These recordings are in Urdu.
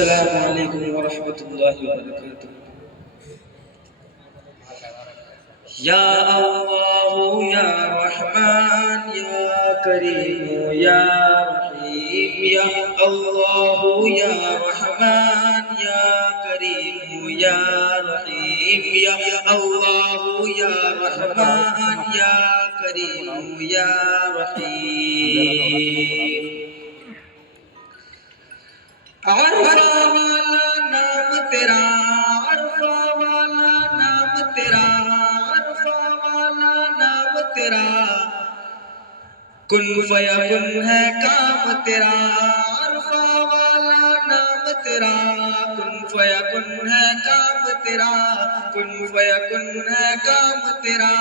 السلام علیکم ورحمۃ اللہ وبرکاتہ۔ یا اللہ یا رحمان یا کریم یا رحیم، یا اللہ یا رحمان یا کریم یا رحیم، یا اللہ یا رحمان یا کریم یا رحیم۔ عرفہ والا نام تیرا، عرفہ والا نام تیرا، عرفہ والا نام تیرا، کن فیکن ہے کام تیرا، عرفہ والا نام تیرا، کن فیکن ہے کام تیرا، کن فیکن ہے کام تیرا،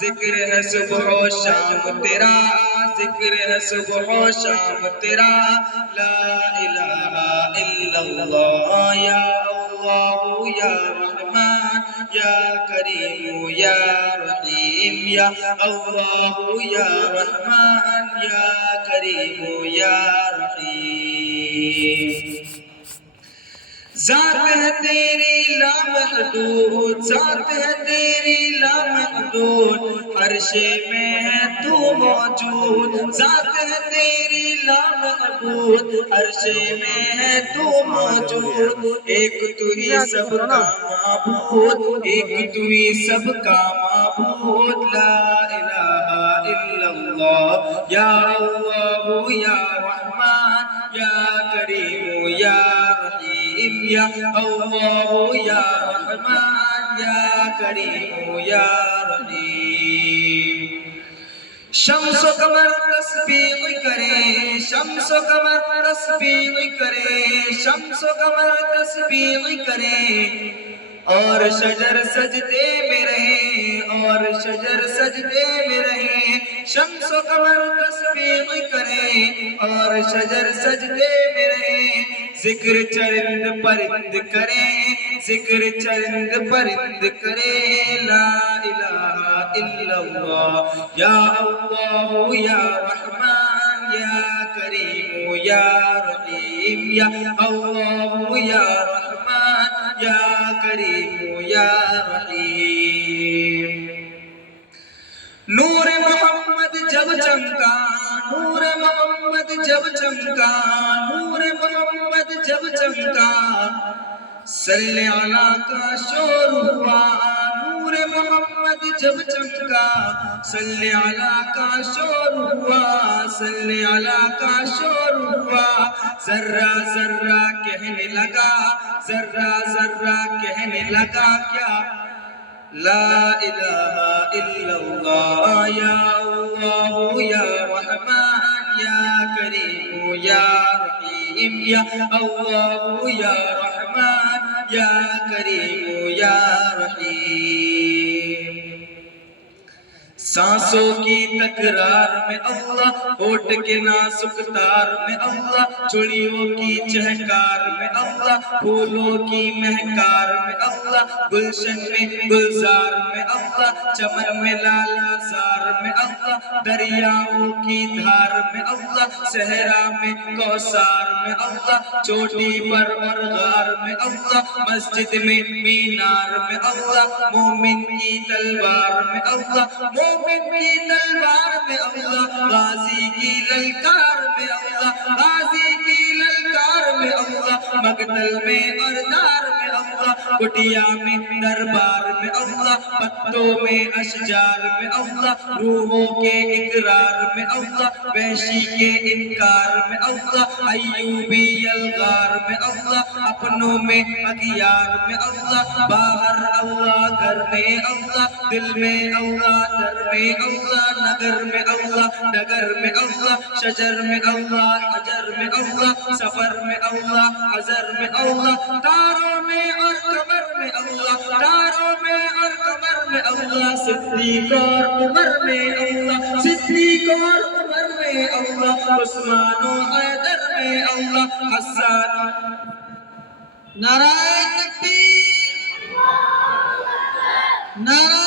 ذکر ہے صبح و شام تیرا، ذکر ہے صبح و شام تیرا، لا الہ الا اللہ، یا اللہ یا رحمان یا کریم یا رحیم، یا اللہ یا رحمان یا کریم یا رحیم۔ ذات ہے تیری لامحدود، ذات ہے تیری لامحدود، عرش میں ہے تو موجود، ذات ہے تیری لامحدود، عرش میں ہے تو موجود، ایک تو ہی سب کا معبود، ایک تو ہی سب کا معبود، لا الہ الا اللہ، یا اللہ یا رحمان یا کریم یا رحیم، یا اللہ یا رحمان یا کریم یا رحیم۔ شمس و قمر تسبیح کریں، شمس و قمر تسبیح کریں، شمس و قمر تسبیح کریں، اور شجر سجدے میں رہیں، اور شجر سجدے میں رہیں، شمس و قمر تسبیح کریں اور شجر سجدے میں رہیں، ذکر چرند پرند کریں، ذکر چرند پرند کریں، لا الہ الا اللہ، یا اللہ یا رحمان یا کریم یا رحیم، یا اللہ یا رحمان یا کریم یا رحیم۔ نور محمد جب چمکا، نور محمد جب چمکا، نور محمد جب چمکا، صلی اللہ کا شور ہوا، نور محمد جب چمکا، صلی اللہ کا شور ہوا، صلی اللہ کا شور ہوا، ذرہ ذرہ کہنے لگا، ذرہ ذرہ کہنے لگا کیا، لا الہ الا اللہ، یا اللہ یا رحمان یا کریم یا رحیم، یا اللہ یا رحمان یا کریم یا رحیم۔ سانسوں کی تکرار میں اللہ، ہوٹ کے نازک تار میں اللہ، چڑیوں کی چہکار میں اللہ، پھولوں کی مہکار میں اللہ، گلشن میں گلزار میں اللہ، چمن میں لالا زار میں اللہ، دریاؤں کی دھار میں اللہ، صحرا میں کوثر میں اللہ، چوٹی پر اور غار میں اللہ، مسجد میں مینار میں اللہ، مومن کی تلوار میں اللہ، مومن کی تلوار میں اللہ، غازی کی للکار میں اللہ، غازی کی للکار میں اللہ، مقتل میں اور دار میں اللہ، کٹیا میں دربار میں اللہ، پتوں میں اشجار میں اللہ، روحوں کے اقرار میں اللہ، وحشی کے انکار میں اللہ، ایوبی الغار میں اللہ، اپنوں میں اغیار میں اللہ، باہر اللہ گھر میں اللہ، دل میں اللہ در میں اللہ، نگر میں اللہ ڈگر میں اللہ، شجر میں اللہ حجر میں اللہ، سفر میں اللہ حضر میں اللہ، تاروں میں اور قمر میں اللہ، تاروں میں اور قمر میں اللہ، صدیق اور عمر میں اللہ، صدیق اور عمر میں اللہ، عثمان و حیدر میں اللہ، حسان۔ نعرہ تکبیر، نعرہ